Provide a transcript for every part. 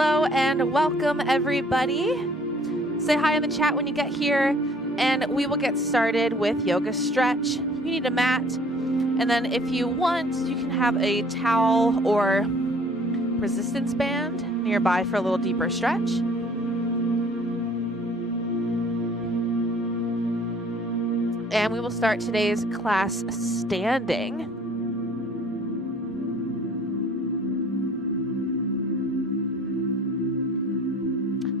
Hello and welcome everybody. Say hi in the chat when you get here and we will get started with yoga stretch. You need a mat, and then if you want, you can have a towel or resistance band nearby for a little deeper stretch. And we will start today's class standing.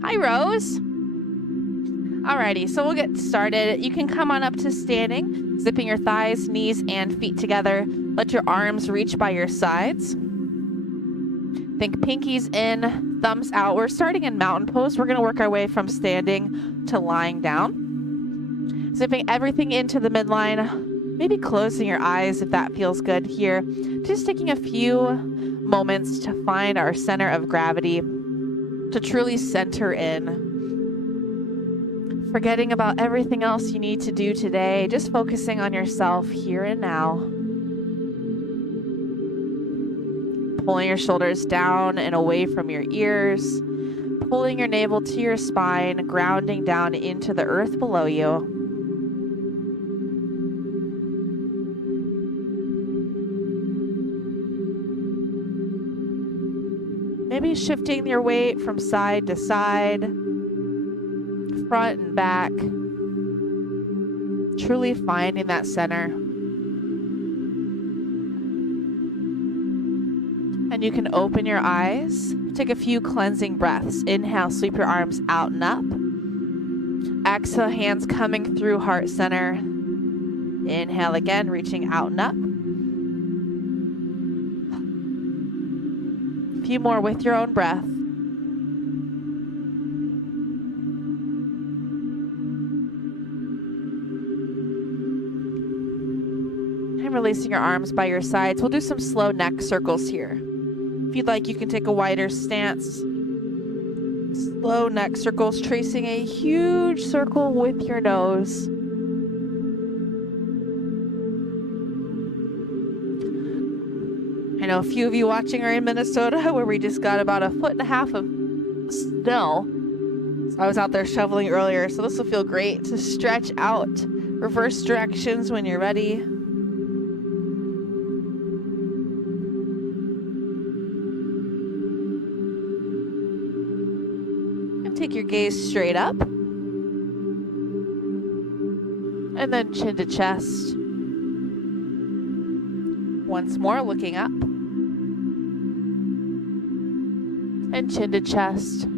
Hi, Rose. Alrighty, so we'll get started. You can come on up to standing, zipping your thighs, knees, and feet together. Let your arms reach by your sides. Think pinkies in, thumbs out. We're starting in mountain pose. We're going to work our way from standing to lying down. Zipping everything into the midline, maybe closing your eyes if that feels good here. Just taking a few moments to find our center of gravity, to truly center in. Forgetting about everything else you need to do today, just focusing on yourself here and now. Pulling your shoulders down and away from your ears, pulling your navel to your spine, grounding down into the earth below you. Maybe shifting your weight from side to side, front and back, truly finding that center. And you can open your eyes, take a few cleansing breaths. Inhale, sweep your arms out and up. Exhale, hands coming through heart center. Inhale again, reaching out and up. A few more with your own breath. And releasing your arms by your sides. We'll do some slow neck circles here. If you'd like, you can take a wider stance. Slow neck circles, tracing a huge circle with your nose. I know a few of you watching are in Minnesota, where we just got about 1.5 feet of snow. So I was out there shoveling earlier, so this will feel great to stretch out. Reverse directions when you're ready. Take your gaze straight up. And then chin to chest. Once more, looking up. And chin to chest.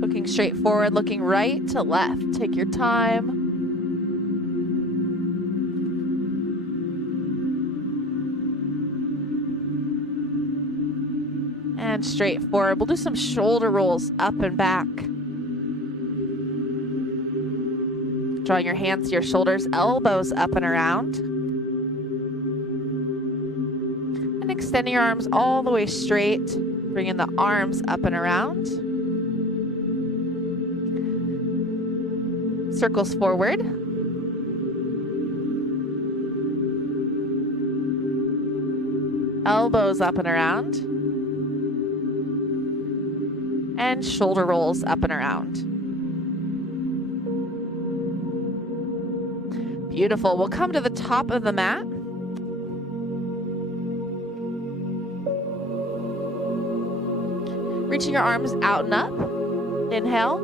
Looking straight forward, looking right to left. Take your time. And straight forward. We'll do some shoulder rolls up and back. Drawing your hands to your shoulders, elbows up and around. And extending your arms all the way straight, bringing the arms up and around. Circles forward. Elbows up and around. And shoulder rolls up and around. Beautiful. We'll come to the top of the mat. Reaching your arms out and up. Inhale.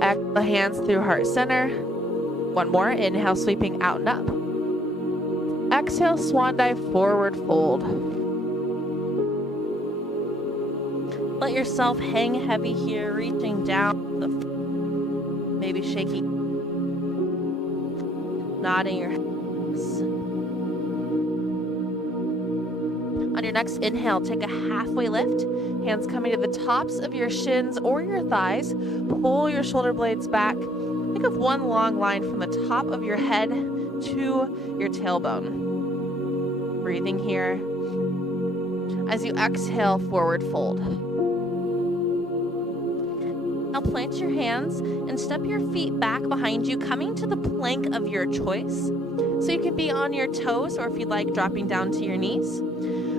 Exhale, the hands through heart center. One more. Inhale, sweeping out and up. Exhale, swan dive, forward fold. Let yourself hang heavy here, reaching down, maybe shaking, nodding your heads. On your next inhale, take a halfway lift, hands coming to the tops of your shins or your thighs. Pull your shoulder blades back. Think of one long line from the top of your head to your tailbone. Breathing here. As you exhale, forward fold. Now plant your hands and step your feet back behind you, coming to the plank of your choice. So you can be on your toes, or if you'd like, dropping down to your knees.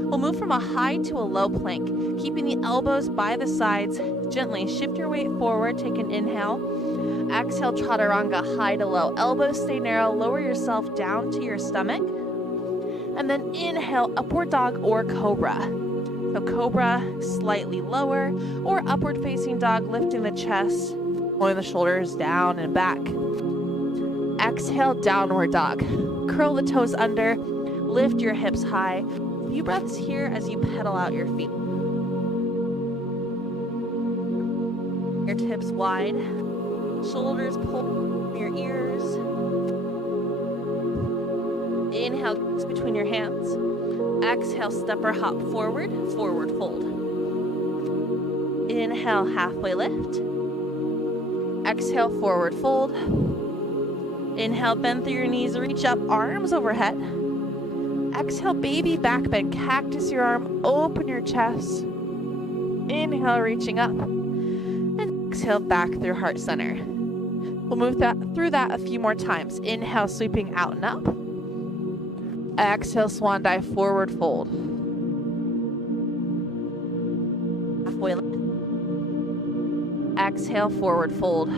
We'll move from a high to a low plank, keeping the elbows by the sides. Gently shift your weight forward. Take an inhale. Exhale, chaturanga, high to low. Elbows stay narrow. Lower yourself down to your stomach. And then inhale, upward dog or cobra. So cobra, slightly lower, or upward facing dog, lifting the chest, pulling the shoulders down and back. Exhale, downward dog. Curl the toes under, lift your hips high. A few breaths here as you pedal out your feet. Your hips wide, shoulders pull from your ears. Inhale, gaze between your hands. Exhale, step or hop forward, forward fold. Inhale, halfway lift. Exhale, forward fold. Inhale, bend through your knees, reach up, arms overhead. Exhale, baby back bend, cactus your arm, open your chest. Inhale, reaching up. And exhale, back through heart center. We'll move through that a few more times. Inhale, sweeping out and up. Exhale, swan dive, forward fold. Halfway lift. Exhale, forward fold.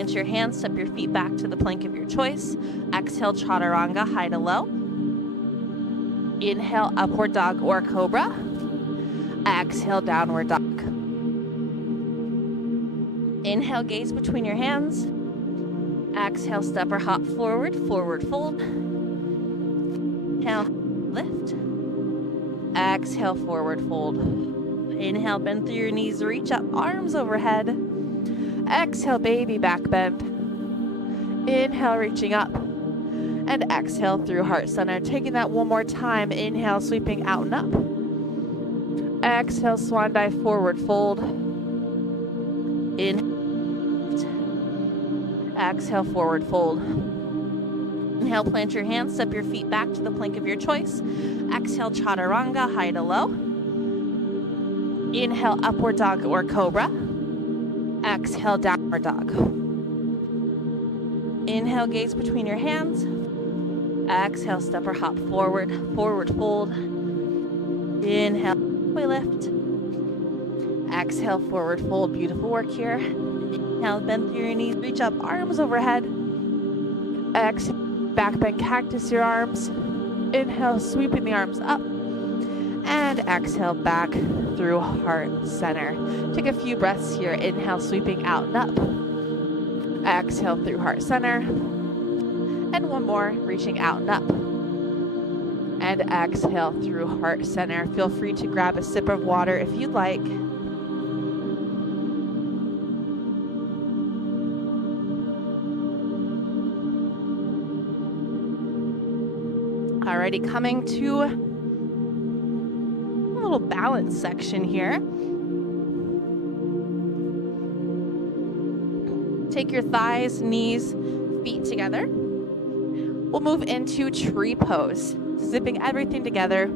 Into your hands, step your feet back to the plank of your choice. Exhale, chaturanga, high to low. Inhale, upward dog or cobra. Exhale, downward dog. Inhale, gaze between your hands. Exhale, step or hop forward, forward fold. Inhale, lift. Exhale, forward fold. Inhale, bend through your knees, reach up, arms overhead. Exhale, baby back bend. Inhale, reaching up. And exhale through heart center. Taking that one more time. Inhale, sweeping out and up. Exhale, swan dive, forward fold. Inhale. Exhale, forward fold. Inhale, plant your hands, step your feet back to the plank of your choice. Exhale, chaturanga, high to low. Inhale, upward dog or cobra. Exhale, downward dog. Inhale, gaze between your hands. Exhale, step or hop forward, forward fold. Inhale, halfway lift. Exhale, forward fold. Beautiful work here. Inhale, bend through your knees, reach up, arms overhead. Exhale, back bend, cactus your arms. Inhale, sweeping the arms up. And exhale, back through heart center. Take a few breaths here. Inhale, sweeping out and up. Exhale through heart center. And one more, reaching out and up. And exhale through heart center. Feel free to grab a sip of water if you'd like. Alrighty, coming to a little balance section here. Take your thighs, knees, feet together. We'll move into tree pose, zipping everything together.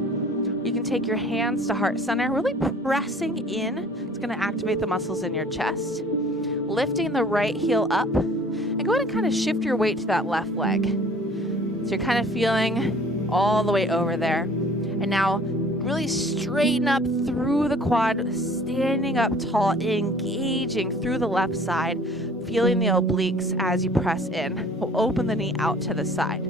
You can take your hands to heart center, really pressing in. It's going to activate the muscles in your chest. Lifting the right heel up, and go ahead and kind of shift your weight to that left leg. So you're kind of feeling all the way over there. And now really straighten up through the quad, standing up tall, engaging through the left side, feeling the obliques as you press in. We'll open the knee out to the side.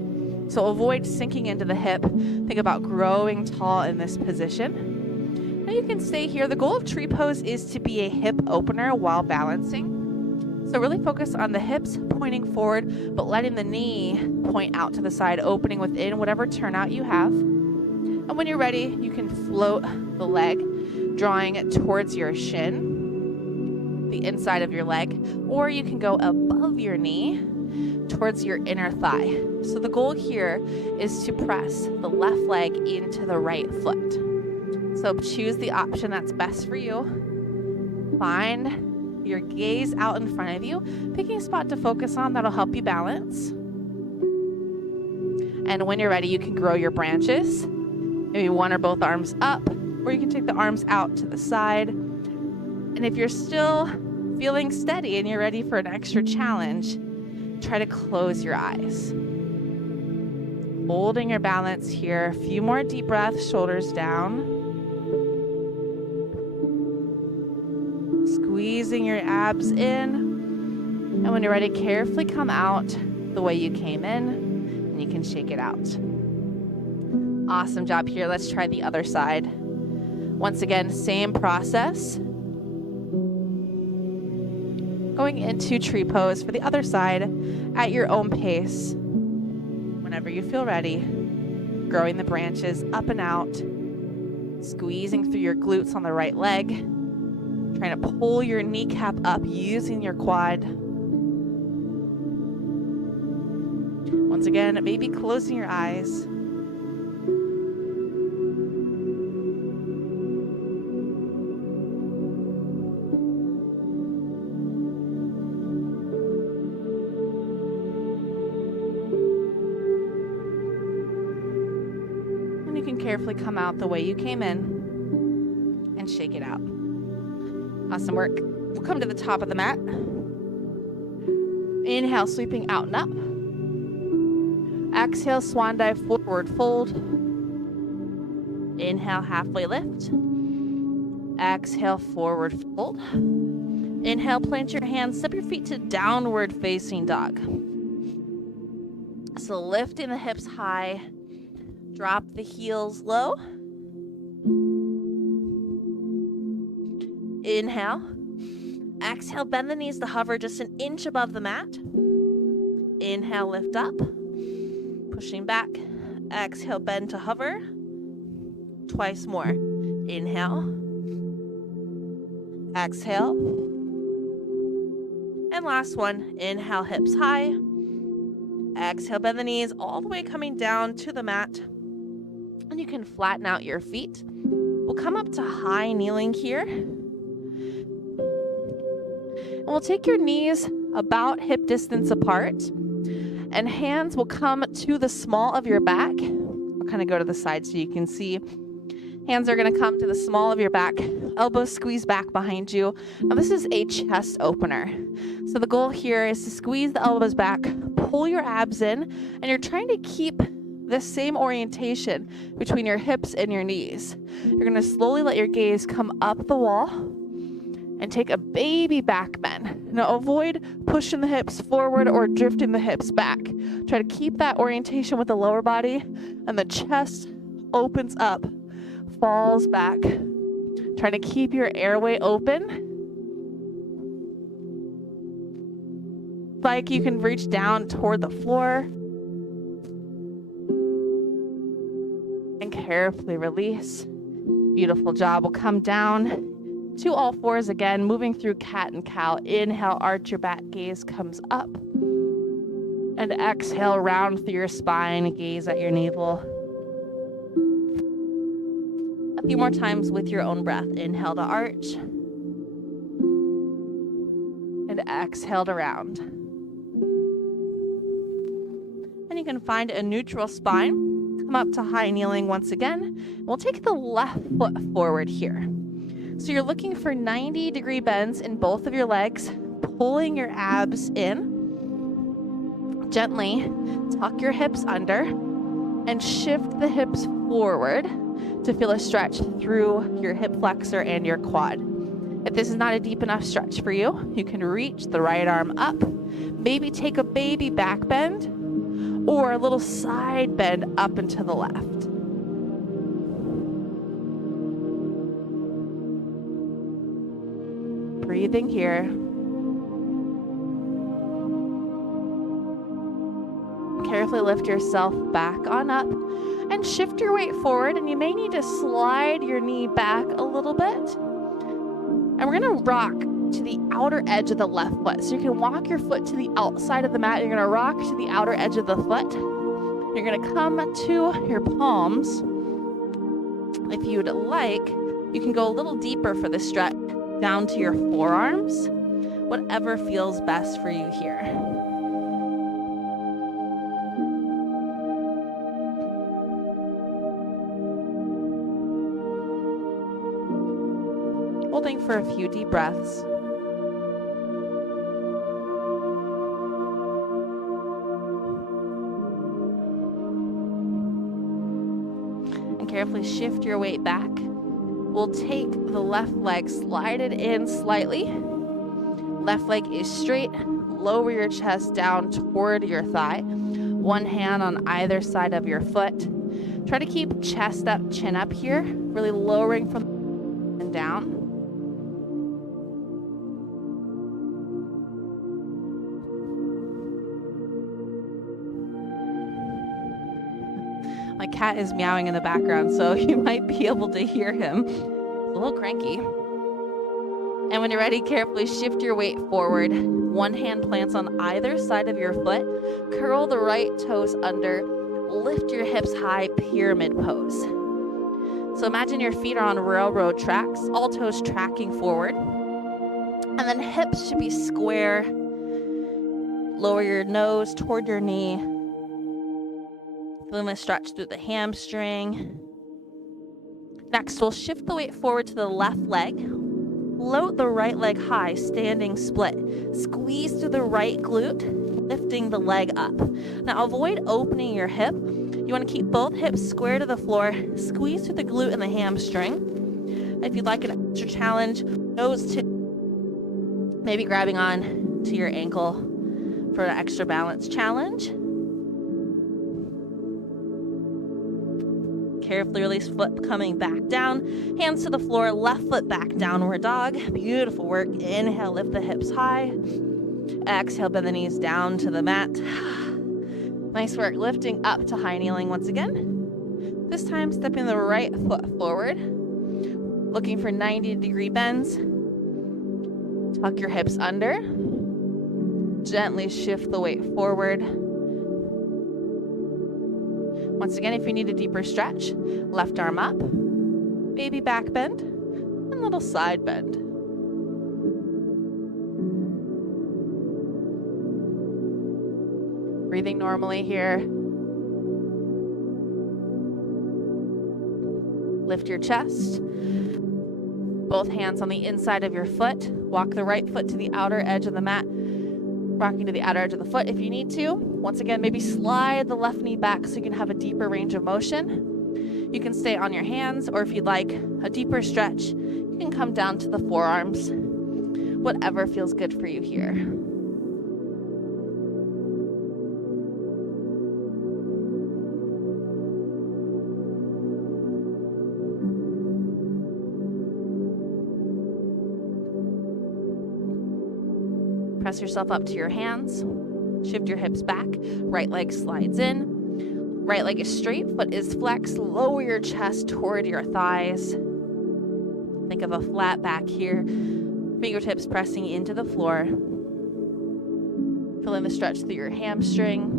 So avoid sinking into the hip. Think about growing tall in this position. Now you can stay here. The goal of tree pose is to be a hip opener while balancing. So really focus on the hips pointing forward, but letting the knee point out to the side, opening within whatever turnout you have. And when you're ready, you can float the leg, drawing it towards your shin, the inside of your leg, or you can go above your knee towards your inner thigh. So the goal here is to press the left leg into the right foot. So choose the option that's best for you. Find your gaze out in front of you, picking a spot to focus on that'll help you balance. And when you're ready, you can grow your branches. Maybe one or both arms up, or you can take the arms out to the side. And if you're still feeling steady and you're ready for an extra challenge, try to close your eyes. Holding your balance here. A few more deep breaths, shoulders down. Squeezing your abs in. And when you're ready, carefully come out the way you came in, and you can shake it out. Awesome job here. Let's try the other side. Once again, same process. Going into tree pose for the other side at your own pace. Whenever you feel ready, growing the branches up and out, squeezing through your glutes on the right leg, trying to pull your kneecap up using your quad. Once again, maybe closing your eyes. Carefully come out the way you came in and shake it out. Awesome work. We'll come to the top of the mat. Inhale, sweeping out and up. Exhale, swan dive, forward fold. Inhale, halfway lift. Exhale, forward fold. Inhale, plant your hands, step your feet to downward facing dog. So lifting the hips high. Drop the heels low. Inhale. Exhale, bend the knees to hover just an inch above the mat. Inhale, lift up. Pushing back. Exhale, bend to hover. Twice more. Inhale. Exhale. And last one. Inhale, hips high. Exhale, bend the knees all the way coming down to the mat. And you can flatten out your feet. We'll come up to high kneeling here. And we'll take your knees about hip distance apart. And hands will come to the small of your back. I'll kind of go to the side so you can see. Hands are going to come to the small of your back. Elbows squeeze back behind you. Now this is a chest opener. So the goal here is to squeeze the elbows back, pull your abs in, and you're trying to keep the same orientation between your hips and your knees. You're going to slowly let your gaze come up the wall and take a baby back bend. Now avoid pushing the hips forward or drifting the hips back. Try to keep that orientation with the lower body, and the chest opens up, falls back. Trying to keep your airway open. Like you can reach down toward the floor. And carefully release. Beautiful job. We'll come down to all fours again, moving through cat and cow. Inhale, arch your back, gaze comes up. And exhale, round through your spine, gaze at your navel. A few more times with your own breath. Inhale to arch. And exhale to round. And you can find a neutral spine. Come up to high kneeling once again. We'll take the left foot forward here. So you're looking for 90-degree bends in both of your legs, pulling your abs in. Gently tuck your hips under and shift the hips forward to feel a stretch through your hip flexor and your quad. If this is not a deep enough stretch for you, you can reach the right arm up, maybe take a baby back bend, or a little side bend up and to the left. Breathing here. Carefully lift yourself back on up and shift your weight forward, and you may need to slide your knee back a little bit. And we're going to rock to the outer edge of the left foot. So you can walk your foot to the outside of the mat. You're going to rock to the outer edge of the foot. You're going to come to your palms. If you'd like, you can go a little deeper for this stretch, down to your forearms, whatever feels best for you here. Holding for a few deep breaths. carefully shift your weight back. We'll take the left leg, slide it in slightly. Left leg is straight. Lower your chest down toward your thigh. One hand on either side of your foot. Try to keep chest up, chin up here, really lowering from and down. My cat is meowing in the background, so you might be able to hear him. He's a little cranky. And when you're ready, carefully shift your weight forward. One hand plants on either side of your foot. Curl the right toes under. Lift your hips high, pyramid pose. So imagine your feet are on railroad tracks, all toes tracking forward. And then hips should be square. Lower your nose toward your knee. Feeling a stretch through the hamstring. Next, we'll shift the weight forward to the left leg. Float the right leg high, standing split. Squeeze through the right glute, lifting the leg up. Now avoid opening your hip. You want to keep both hips square to the floor. Squeeze through the glute and the hamstring. If you'd like an extra challenge, nose to maybe grabbing on to your ankle for an extra balance challenge. Carefully release foot coming back down. Hands to the floor, left foot back, downward dog. Beautiful work. Inhale, lift the hips high. Exhale, bend the knees down to the mat. Nice work. Lifting up to high kneeling once again. This time, stepping the right foot forward. Looking for 90-degree bends. Tuck your hips under. Gently shift the weight forward. Once again, if you need a deeper stretch, left arm up, baby back bend, and little side bend. Breathing normally here. Lift your chest. Both hands on the inside of your foot. Walk the right foot to the outer edge of the mat. Rocking to the outer edge of the foot if you need to. Once again, maybe slide the left knee back so you can have a deeper range of motion. You can stay on your hands, or if you'd like a deeper stretch, you can come down to the forearms. Whatever feels good for you here. Press yourself up to your hands. Shift your hips back. Right leg slides in. Right leg is straight, foot is flexed. Lower your chest toward your thighs. Think of a flat back here. Fingertips pressing into the floor. Feeling the stretch through your hamstring.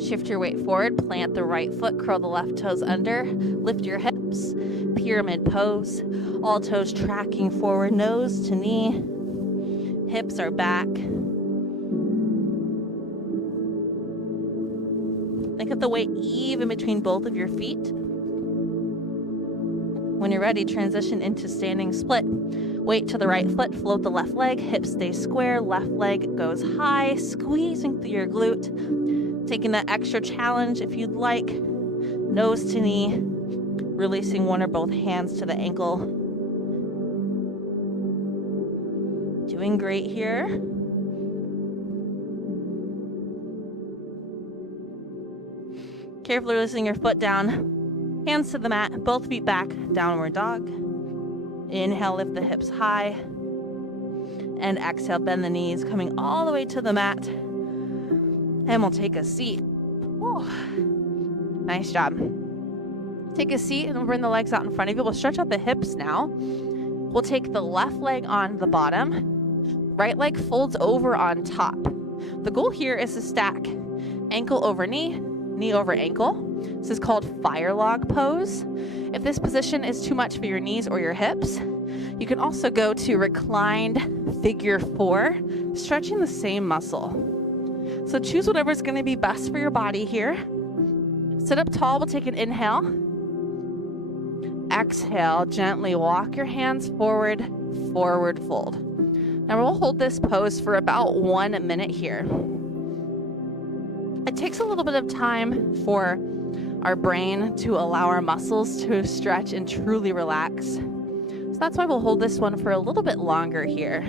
Shift your weight forward, plant the right foot, curl the left toes under, lift your hips, pyramid pose, all toes tracking forward, nose to knee, hips are back. Think of the weight even between both of your feet. When you're ready, transition into standing split. Weight to the right foot, float the left leg, hips stay square, left leg goes high, squeezing through your glute. Taking that extra challenge if you'd like. Nose to knee, releasing one or both hands to the ankle. Doing great here. Carefully releasing your foot down. Hands to the mat, both feet back, downward dog. Inhale, lift the hips high. And exhale, bend the knees, coming all the way to the mat. And we'll take a seat. Whew. Nice job. Take a seat and we'll bring the legs out in front of you. We'll stretch out the hips now. We'll take the left leg on the bottom. Right leg folds over on top. The goal here is to stack ankle over knee, knee over ankle. This is called fire log pose. If this position is too much for your knees or your hips, you can also go to reclined figure 4, stretching the same muscle. So choose whatever's going to be best for your body here. Sit up tall. We'll take an inhale. Exhale, gently walk your hands forward, forward fold. Now we'll hold this pose for about 1 minute here. It takes a little bit of time for our brain to allow our muscles to stretch and truly relax. So that's why we'll hold this one for a little bit longer here.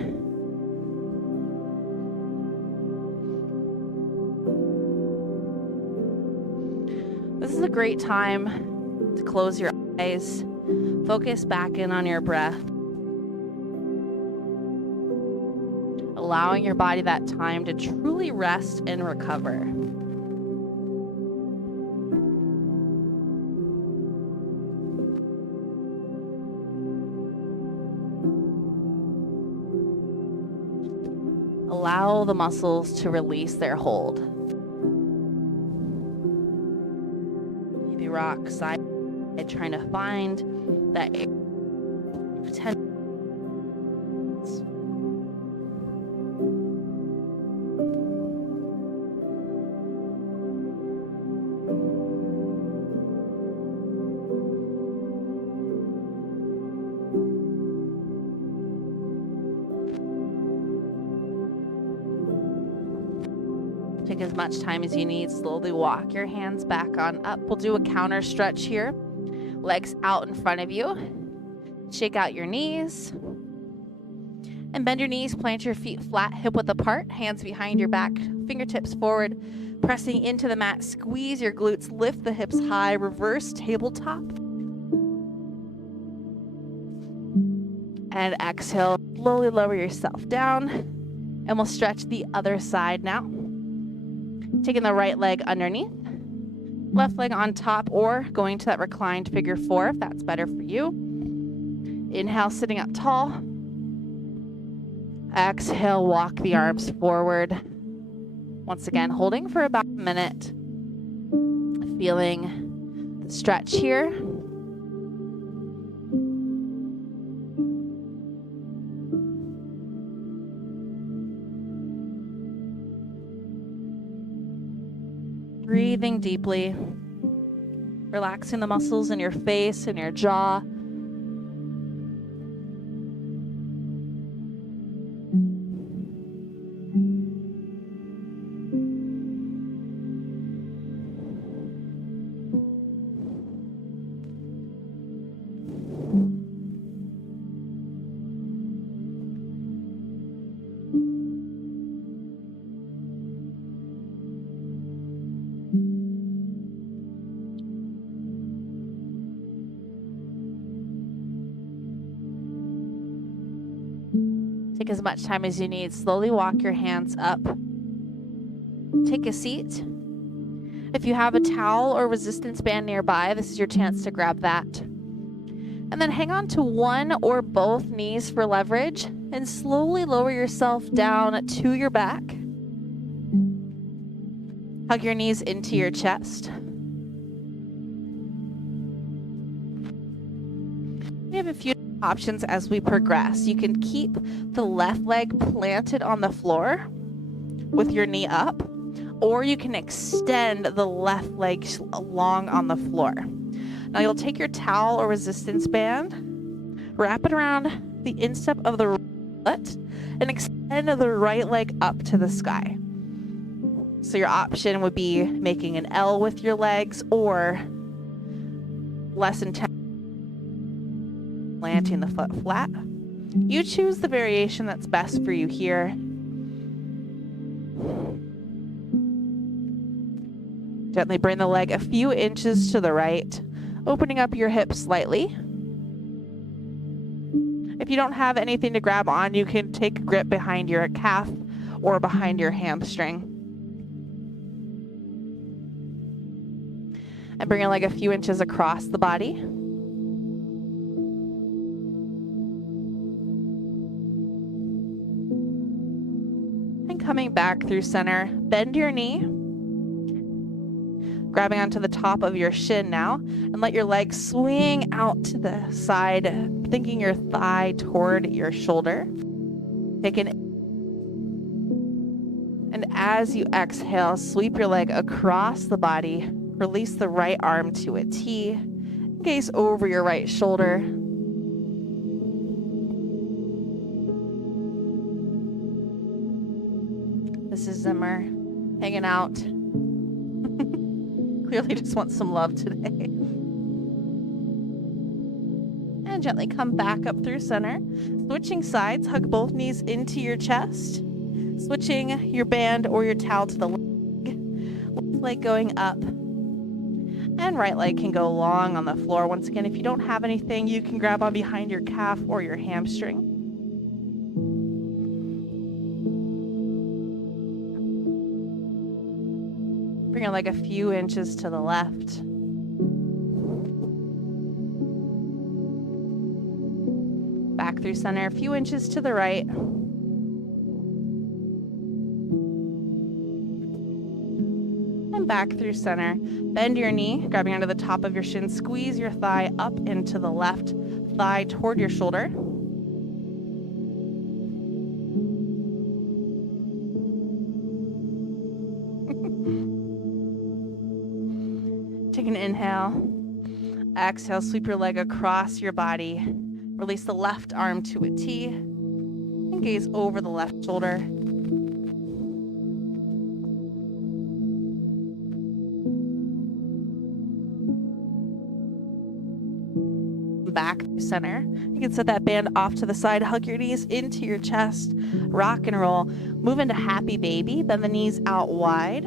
This is a great time to close your eyes, focus back in on your breath, allowing your body that time to truly rest and recover. Allow the muscles to release their hold. Maybe rock side, trying to find that potential. Take as much time as you need. Slowly walk your hands back on up. We'll do a counter stretch here. Legs out in front of you. Shake out your knees. And bend your knees. Plant your feet flat, hip width apart. Hands behind your back. Fingertips forward. Pressing into the mat. Squeeze your glutes. Lift the hips high. Reverse tabletop. And exhale. Slowly lower yourself down. And we'll stretch the other side now. Taking the right leg underneath, left leg on top, or going to that reclined figure 4 if that's better for you. Inhale, sitting up tall. Exhale, walk the arms forward. Once again, holding for about a minute. Feeling the stretch here. Breathing deeply, relaxing the muscles in your face and your jaw. Take as much time as you need. Slowly walk your hands up. Take a seat. If you have a towel or resistance band nearby, this is your chance to grab that. And then hang on to one or both knees for leverage and slowly lower yourself down to your back. Hug your knees into your chest. We have a few options as we progress. You can keep the left leg planted on the floor with your knee up, or you can extend the left leg long on the floor. Now you'll take your towel or resistance band, wrap it around the instep of the foot, and extend the right leg up to the sky. So your option would be making an L with your legs, or less intense, planting the foot flat. You choose the variation that's best for you here. Gently bring the leg a few inches to the right, opening up your hips slightly. If you don't have anything to grab on, you can take a grip behind your calf or behind your hamstring. And bring your leg a few inches across the body. Coming back through center, bend your knee, grabbing onto the top of your shin now, and let your leg swing out to the side, thinking your thigh toward your shoulder. And as you exhale, sweep your leg across the body, release the right arm to a T, gaze over your right shoulder. This is Zimmer, hanging out clearly just wants some love today. And gently come back up through center. Switching sides, hug both knees into your chest. Switching your band or your towel to the leg. Left leg going up. And right leg can go long on the floor. Once again, if you don't have anything, you can grab on behind your calf or your hamstring. Bring your leg a few inches to the left. Back through center, a few inches to the right. And back through center. Bend your knee, grabbing onto the top of your shin. Squeeze your thigh up into the left thigh toward your shoulder. Take an inhale. Exhale, sweep your leg across your body. Release the left arm to a T. And gaze over the left shoulder. Back to center. You can set that band off to the side. Hug your knees into your chest. Rock and roll. Move into happy baby. Bend the knees out wide.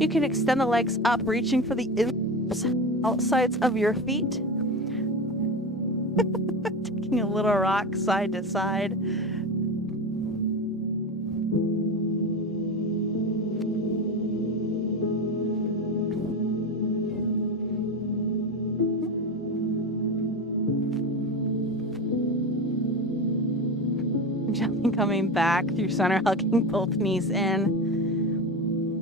You can extend the legs up, reaching for the outsides of your feet. Taking a little rock side to side. Gently coming back through center, hugging both knees in.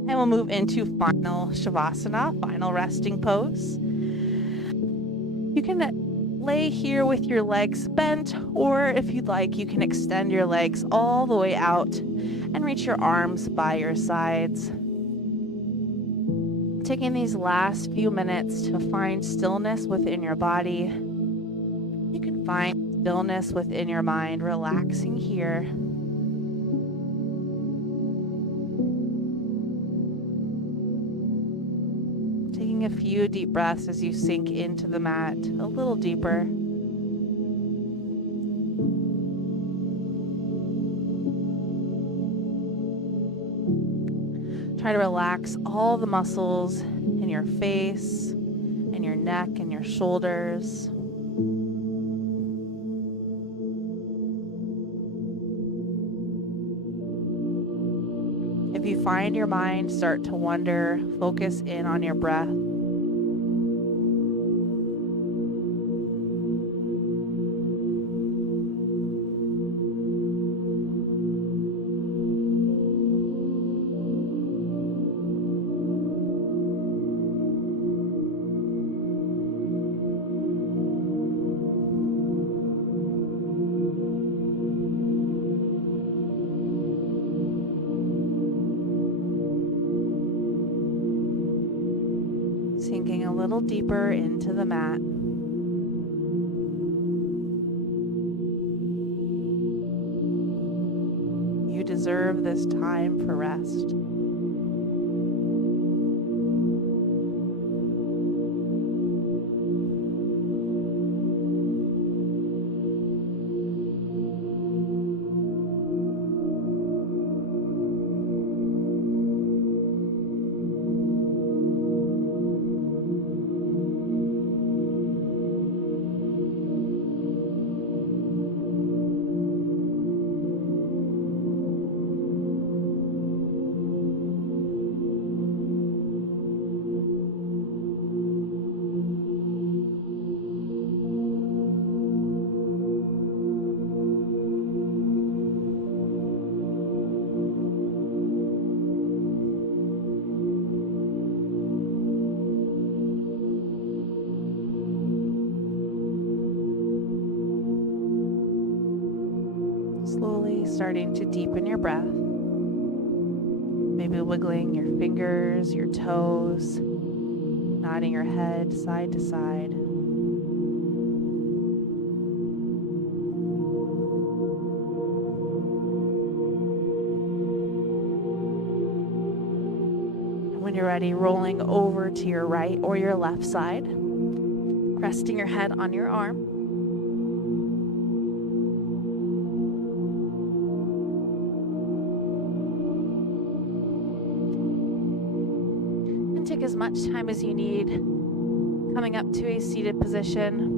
And we'll move into final Shavasana, final resting pose. You can lay here with your legs bent, or if you'd like, you can extend your legs all the way out and reach your arms by your sides. Taking these last few minutes to find stillness within your body. You can find stillness within your mind, relaxing here. Taking a few deep breaths as you sink into the mat a little deeper. Try to relax all the muscles in your face, in your neck, and your shoulders. If you find your mind start to wander, focus in on your breath. Sinking a little deeper into the mat. You deserve this time for rest. Slowly starting to deepen your breath. Maybe wiggling your fingers, your toes, nodding your head side to side. And when you're ready, rolling over to your right or your left side, resting your head on your arm. And take as much time as you need, coming up to a seated position,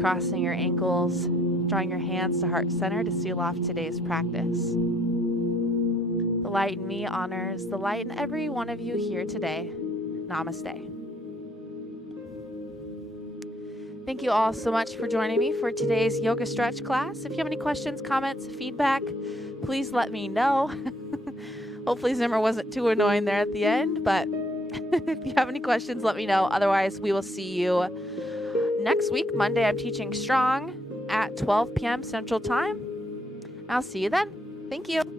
crossing your ankles, drawing your hands to heart center to seal off today's practice. The light in me honors the light in every one of you here today. Namaste. Thank you all so much for joining me for today's yoga stretch class. If you have any questions, comments, feedback, please let me know. Hopefully Zimmer wasn't too annoying there at the end, but if you have any questions, let me know. Otherwise, we will see you next week. Monday, I'm teaching strong at 12 p.m. Central Time. I'll see you then. Thank you.